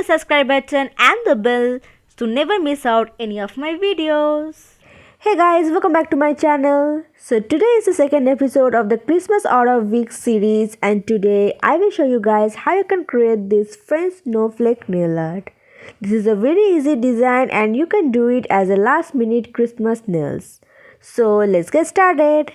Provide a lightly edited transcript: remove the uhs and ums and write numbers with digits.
the subscribe button and the bell to never miss out any of my videos. Hey guys, welcome back to my channel. So today is the second episode of the Christmas Order Week series, and today I will show you guys how you can create this French snowflake nail art. This is a very easy design and you can do it as a last minute Christmas nails. So let's get started.